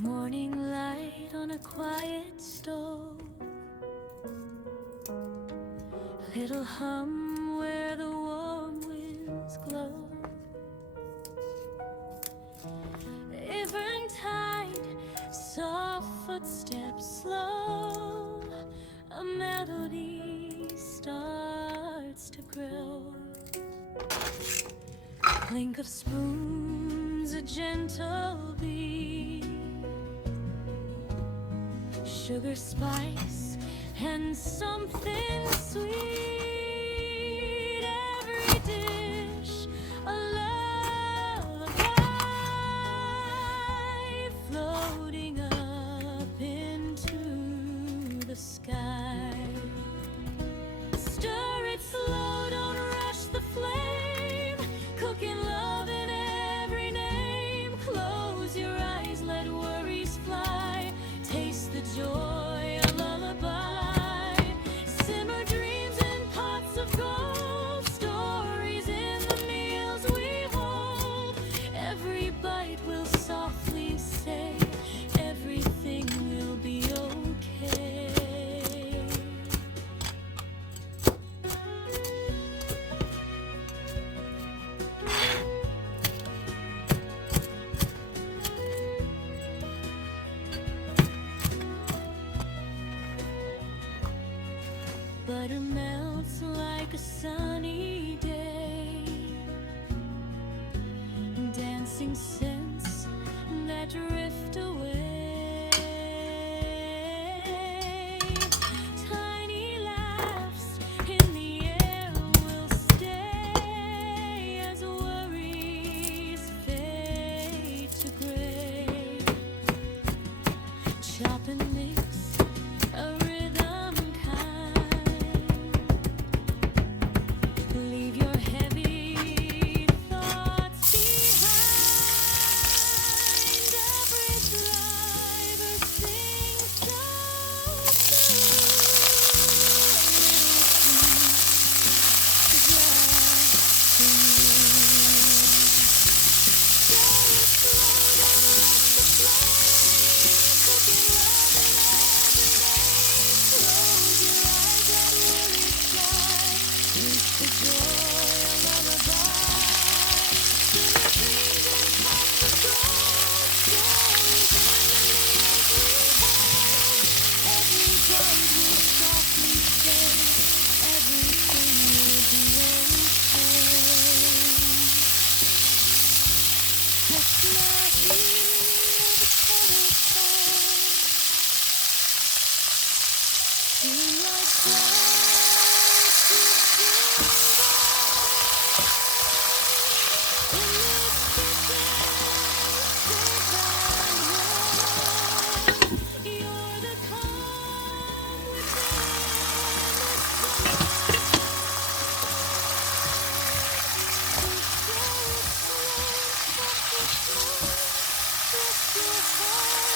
Morning light on a quiet stove, little hum where the warm winds glow. Eventide, soft footsteps slow, a melody starts to grow. Clink of spoons, a gentle beat, sugar, spice, and something sweet. Every dish a lullaby, floating up into the sky. Stir it slow, don't rush the flame, cooking love in every name. Close your eyes, let worries fly, taste the joy, a lullaby. Simmer dreams in pots of gold, stories in the meals we hold. Every bite will softly say, everything will be okay. Butter melts like a sunny day, dancing scents that drift away. Tiny laughs in the air will stay as worries fade to gray. Chop and mix a rhythm kind, leave your heavy thoughts behind. Every driver sings so your heart.